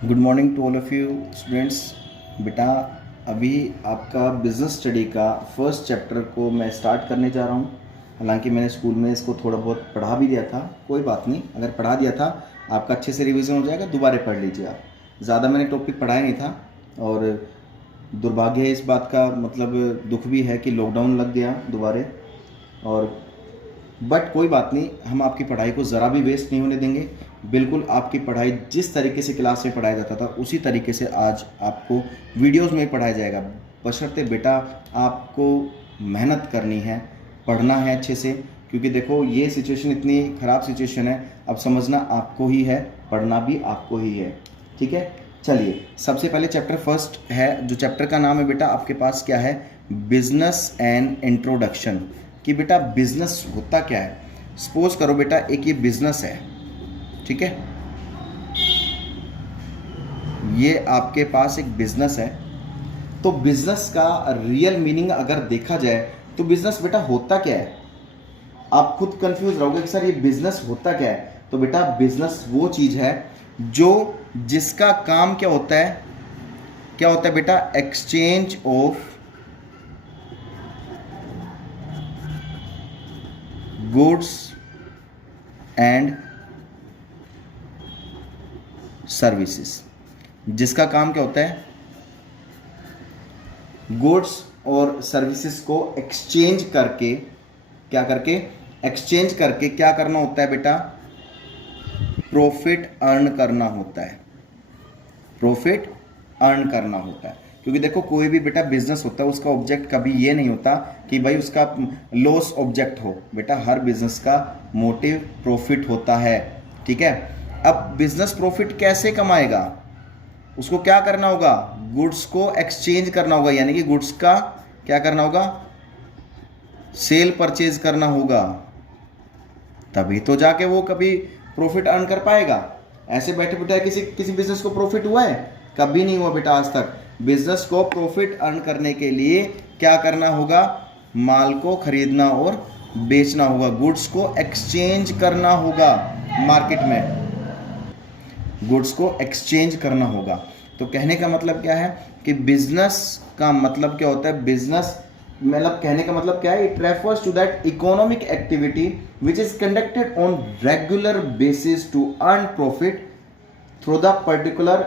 Good morning to all of you students. बेटा अभी आपका बिज़नेस स्टडी का फर्स्ट चैप्टर को मैं स्टार्ट करने जा रहा हूँ। हालांकि मैंने स्कूल में इसको थोड़ा बहुत पढ़ा भी दिया था, कोई बात नहीं, अगर पढ़ा दिया था आपका अच्छे से रिवीजन हो जाएगा, दोबारा पढ़ लीजिए आप। ज़्यादा मैंने टॉपिक पढ़ाया नहीं था और दुर्भाग्य है इस बात का, मतलब दुख भी है कि लॉकडाउन लग गया दोबारा। और बट कोई बात नहीं, हम आपकी पढ़ाई को ज़रा भी वेस्ट नहीं होने देंगे। बिल्कुल आपकी पढ़ाई जिस तरीके से क्लास में पढ़ाया जाता था उसी तरीके से आज आपको वीडियोस में पढ़ाया जाएगा। बशर्ते बेटा आपको मेहनत करनी है, पढ़ना है अच्छे से, क्योंकि देखो ये सिचुएशन इतनी ख़राब सिचुएशन है, अब समझना आपको ही है, पढ़ना भी आपको ही है। ठीक है, चलिए सबसे पहले चैप्टर फर्स्ट है, जो चैप्टर का नाम है बेटा आपके पास क्या है, बिजनेस एंड इंट्रोडक्शन। कि बेटा बिजनेस होता क्या है। सपोज करो बेटा एक ये बिजनेस है, ठीक है, ये आपके पास एक बिजनेस है। तो बिजनेस का रियल मीनिंग अगर देखा जाए तो बिजनेस बेटा होता क्या है। आप खुद कंफ्यूज रहोगे कि सर ये बिजनेस होता क्या है। तो बेटा बिजनेस वो चीज है जो जिसका काम क्या होता है, क्या होता है बेटा, exchange of goods and services. जिसका काम क्या होता है, गुड्स और सर्विसेज को एक्सचेंज करके, क्या करके, एक्सचेंज करके क्या करना होता है बेटा, प्रॉफिट अर्न करना होता है। प्रॉफिट अर्न करना होता है। क्योंकि देखो कोई भी बेटा बिजनेस होता है उसका ऑब्जेक्ट कभी ये नहीं होता कि भाई उसका लॉस ऑब्जेक्ट हो। बेटा हर बिजनेस का मोटिव प्रॉफिट होता है। ठीक है, अब बिजनेस प्रॉफिट कैसे कमाएगा, उसको क्या करना होगा, गुड्स को एक्सचेंज करना होगा, यानी कि गुड्स का क्या करना होगा, सेल परचेज करना होगा, तभी तो जाके वो कभी प्रॉफिट अर्न कर पाएगा। ऐसे बैठे बैठे किसी बिजनेस को प्रॉफिट हुआ है, कभी नहीं हुआ बेटा आज तक। बिजनेस को प्रॉफिट अर्न करने के लिए क्या करना होगा, माल को खरीदना और बेचना होगा, गुड्स को एक्सचेंज करना होगा मार्केट में, गुड्स को एक्सचेंज करना होगा। तो कहने का मतलब क्या है कि बिजनेस का मतलब क्या होता है, बिजनेस मतलब कहने का मतलब क्या है, it refers to that economic activity which is conducted on regular basis to earn profit through the particular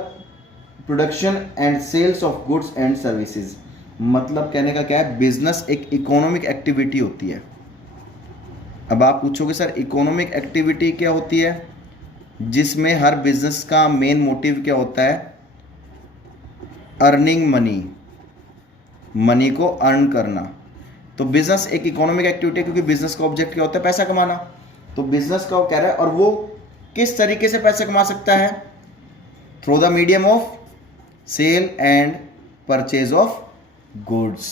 production and sales of goods and services. मतलब कहने का क्या है, बिजनेस एक इकोनॉमिक एक्टिविटी होती है। अब आप पूछोगे सर इकोनॉमिक एक्टिविटी क्या होती है, जिसमें हर बिजनेस का मेन मोटिव क्या होता है, अर्निंग मनी, मनी को अर्न करना। तो बिजनेस एक इकोनॉमिक एक्टिविटी है क्योंकि बिजनेस का ऑब्जेक्ट क्या होता है, पैसा कमाना। तो बिजनेस का वो कह रहा है, और वो किस तरीके से पैसा कमा सकता है, through the medium of sale and purchase of goods.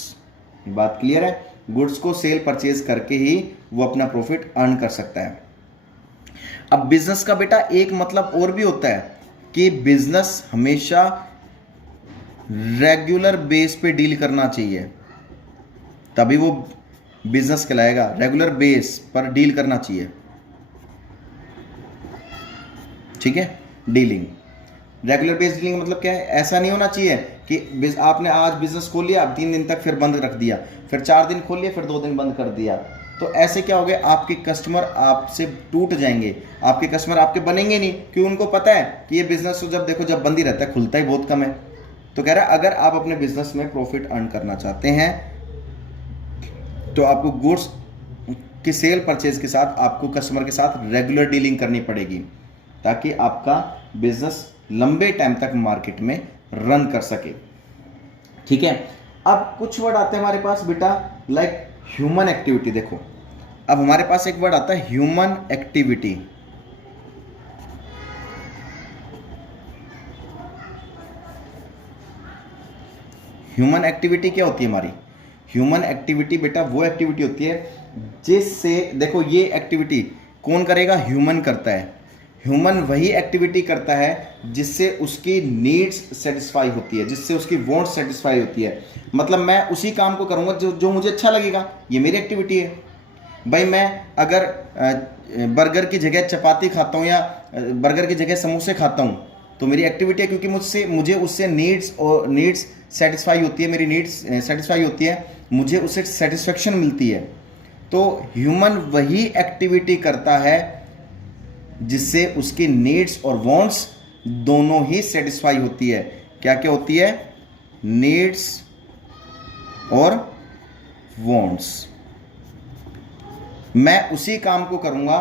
बात क्लियर है, गुड्स को सेल परचेज करके ही वो अपना प्रॉफिट अर्न कर सकता है। अब बिजनेस का बेटा एक मतलब और भी होता है कि बिजनेस हमेशा रेगुलर बेस पे डील करना चाहिए, तभी वो बिजनेस कहलाएगा। रेगुलर बेस पर डील करना चाहिए, ठीक है, डीलिंग। रेगुलर बेस डीलिंग मतलब क्या है, ऐसा नहीं होना चाहिए कि आपने आज बिजनेस खोल लिया, 3 दिन तक फिर बंद रख दिया, फिर 4 दिन खोल लिया, फिर 2 दिन बंद कर दिया। तो ऐसे क्या हो गया, आपके कस्टमर आपसे टूट जाएंगे, आपके कस्टमर आपके बनेंगे नहीं, क्योंकि उनको पता है कि ये बिजनेस तो जब देखो जब बंद ही रहता है, खुलता ही बहुत कम है। तो कह रहा है अगर आप अपने बिजनेस में प्रॉफिट अर्न करना चाहते हैं तो आपको गुड्स की सेल परचेज के साथ आपको कस्टमर के साथ रेगुलर डीलिंग करनी पड़ेगी, ताकि आपका बिजनेस लंबे टाइम तक मार्केट में रन कर सके। ठीक है, अब कुछ वर्ड आते हैं हमारे पास बेटा, लाइक ह्यूमन एक्टिविटी। देखो अब हमारे पास एक वर्ड आता है ह्यूमन एक्टिविटी। ह्यूमन एक्टिविटी क्या होती है हमारी, ह्यूमन एक्टिविटी बेटा वो एक्टिविटी होती है जिससे, देखो ये एक्टिविटी कौन करेगा, ह्यूमन करता है। ह्यूमन वही एक्टिविटी करता है जिससे उसकी नीड्स सेटिस्फाई होती है, जिससे उसकी वांट्स सेटिस्फाई होती है। मतलब मैं उसी काम को करूंगा जो मुझे अच्छा लगेगा, ये मेरी एक्टिविटी है। भाई मैं अगर बर्गर की जगह चपाती खाता हूँ या बर्गर की जगह समोसे खाता हूँ, तो मेरी एक्टिविटी है, क्योंकि मुझे उससे नीड्स सेटिस्फाई होती है, मेरी नीड्स सेटिस्फाई होती है, मुझे उससे सेटिस्फेक्शन मिलती है। तो ह्यूमन वही एक्टिविटी करता है जिससे उसकी नीड्स और वांट्स दोनों ही सेटिस्फाई होती है। क्या क्या होती है? नीड्स और वांट्स। मैं उसी काम को करूंगा,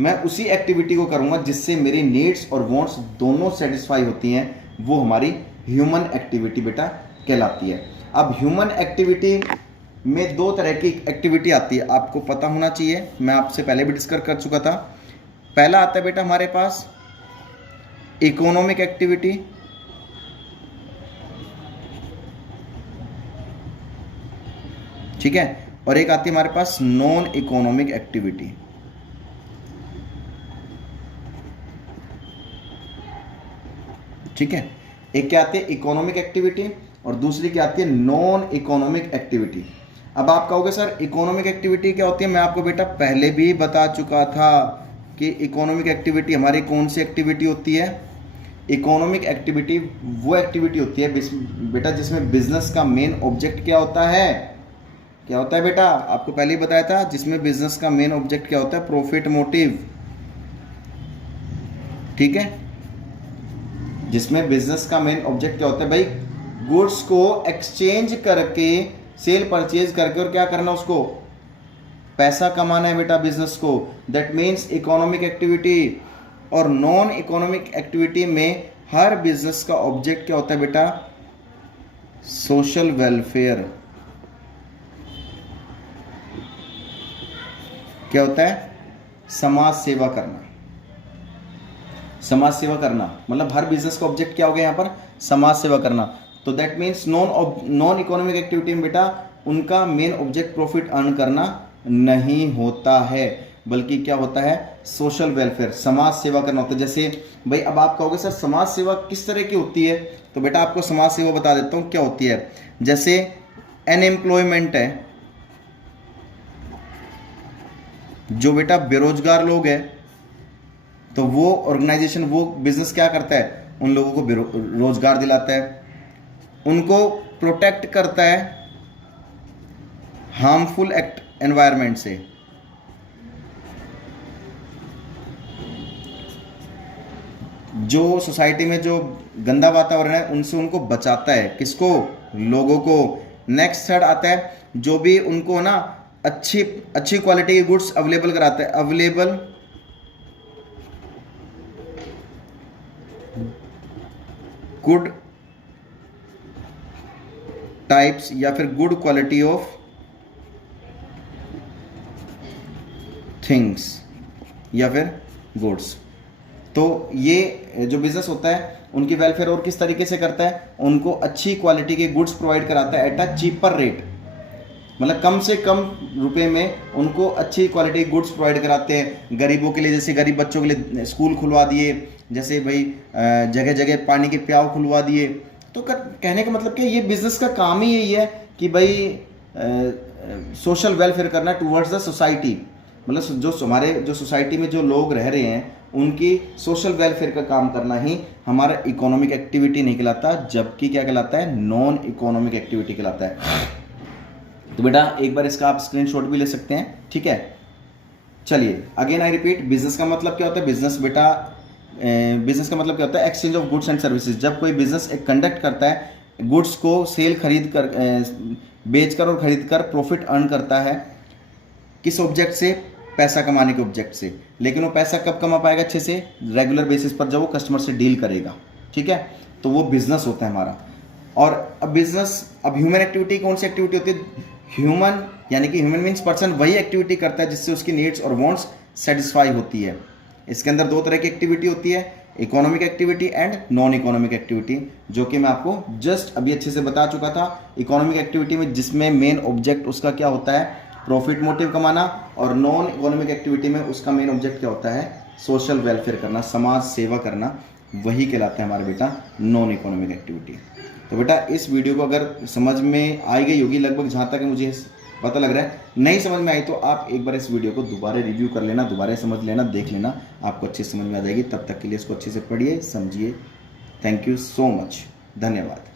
मैं उसी एक्टिविटी को करूंगा जिससे मेरी नीड्स और वांट्स दोनों सेटिस्फाई होती हैं, वो हमारी ह्यूमन एक्टिविटी बेटा कहलाती है। अब ह्यूमन एक्टिविटी में दो तरह की एक्टिविटी आती है, आपको पता होना चाहिए, मैं आपसे पहले भी डिस्कस कर चुका था। पहला आता है बेटा हमारे पास इकोनॉमिक एक्टिविटी, ठीक है, और एक आती है हमारे पास नॉन इकोनॉमिक एक्टिविटी। ठीक है, एक क्या आती है? इकोनॉमिक एक्टिविटी, और दूसरी क्या आती है? Non economic activity. अब आप कहोगे सर इकोनॉमिक एक्टिविटी क्या होती है? मैं आपको बेटा पहले भी बता चुका था कि इकोनॉमिक एक्टिविटी हमारी कौन सी एक्टिविटी होती है। इकोनॉमिक एक्टिविटी वो एक्टिविटी होती है बेटा जिसमें बिजनेस का मेन ऑब्जेक्ट क्या होता है? क्या होता है बेटा? आपको पहले ही बताया था, जिसमें बिजनेस का मेन ऑब्जेक्ट क्या होता है? Profit motive. ठीक है, जिसमें बिजनेस का मेन ऑब्जेक्ट क्या होता है भाई? गुड्स को एक्सचेंज करके, सेल परचेज करके, और क्या करना? उसको पैसा कमाना है बेटा बिजनेस को। That means economic activity. और नॉन इकोनॉमिक एक्टिविटी में हर बिजनेस का ऑब्जेक्ट क्या होता है बेटा? Social welfare. क्या होता है? समाज सेवा करना। समाज सेवा करना मतलब हर बिजनेस का ऑब्जेक्ट क्या हो गया यहाँ पर? समाज सेवा करना। तो that means non economic activity में बेटा उनका मेन ऑब्जेक्ट प्रॉफिट अर्न करना नहीं होता है, बल्कि क्या होता है? सोशल वेलफेयर, समाज सेवा करना होता है। जैसे भाई अब आप कहोगे सर समाज सेवा किस तरह की होती है? तो बेटा आपको समाज सेवा बता देता हूँ क्या होती है। जैसे अनएम्प्लॉयमेंट है, जो बेटा बेरोजगार लोग हैं, तो वो ऑर्गेनाइजेशन, वो बिजनेस क्या करता है? उन लोगों को रोजगार दिलाता है, उनको प्रोटेक्ट करता है हार्मफुल एनवायरनमेंट से। जो सोसाइटी में जो गंदा वातावरण है उनसे उनको बचाता है। किसको? लोगों को। नेक्स्ट थर्ड आता है जो भी उनको ना अच्छी क्वालिटी के गुड्स अवेलेबल कराता है। अवेलेबल गुड टाइप्स या फिर गुड क्वालिटी ऑफ थिंग्स या फिर गुड्स। तो ये जो बिजनेस होता है उनकी वेलफेयर और किस तरीके से करता है? उनको अच्छी क्वालिटी के गुड्स प्रोवाइड कराता है एट अ चीपर रेट, मतलब कम से कम रुपए में उनको अच्छी क्वालिटी गुड्स प्रोवाइड कराते हैं। गरीबों के लिए, जैसे गरीब बच्चों के लिए स्कूल खुलवा दिए, जैसे भाई जगह जगह पानी के प्याव खुलवा दिए। तो कहने का मतलब क्या, ये बिजनेस का काम ही यही है कि भाई सोशल वेलफेयर करना टूवर्ड्स द सोसाइटी। मतलब जो हमारे जो सोसाइटी में जो लोग रह रहे हैं उनकी सोशल वेलफेयर का काम करना ही हमारा इकोनॉमिक एक्टिविटी नहीं कहलाता, जबकि क्या कहलाता है? नॉन इकोनॉमिक एक्टिविटी कहलाता है। तो बेटा एक बार इसका आप स्क्रीनशॉट भी ले सकते हैं, ठीक है। चलिए अगेन आई रिपीट, बिजनेस का मतलब क्या होता है? बिजनेस बेटा बिजनेस का मतलब क्या होता है? Exchange of goods and services. जब कोई बिजनेस एक कंडक्ट करता है, गुड्स को सेल खरीद कर बेचकर और खरीद कर प्रॉफिट अर्न करता है, किस ऑब्जेक्ट से? पैसा कमाने के ऑब्जेक्ट से। लेकिन वो पैसा कब कमा पाएगा अच्छे से? रेगुलर बेसिस पर जब वो कस्टमर से डील करेगा, ठीक है। तो वो बिजनेस होता है हमारा। और अब बिजनेस, अब ह्यूमन एक्टिविटी कौन सी एक्टिविटी होती है? ह्यूमन यानी कि ह्यूमन मीन्स पर्सन वही एक्टिविटी करता है जिससे उसकी नीड्स और वांट्स सेटिस्फाई होती है। इसके अंदर दो तरह की एक्टिविटी होती है, economic activity and non economic activity, जो कि मैं आपको जस्ट अभी अच्छे से बता चुका था। इकोनॉमिक एक्टिविटी में जिसमें मेन ऑब्जेक्ट उसका क्या होता है? प्रॉफिट मोटिव कमाना। और नॉन इकोनॉमिक एक्टिविटी में उसका मेन ऑब्जेक्ट क्या होता है? सोशल वेलफेयर करना, समाज सेवा करना, वही कहलाता है हमारे बेटा नॉन इकोनॉमिक एक्टिविटी। तो बेटा इस वीडियो को अगर समझ में आई गई होगी लगभग, जहाँ तक मुझे पता लग रहा है। नहीं समझ में आई तो आप एक बार इस वीडियो को दोबारा रिव्यू कर लेना, दोबारा समझ लेना, देख लेना, आपको अच्छे से समझ में आ जाएगी। तब तक के लिए इसको अच्छे से पढ़िए, समझिए, थैंक यू सो मच, धन्यवाद।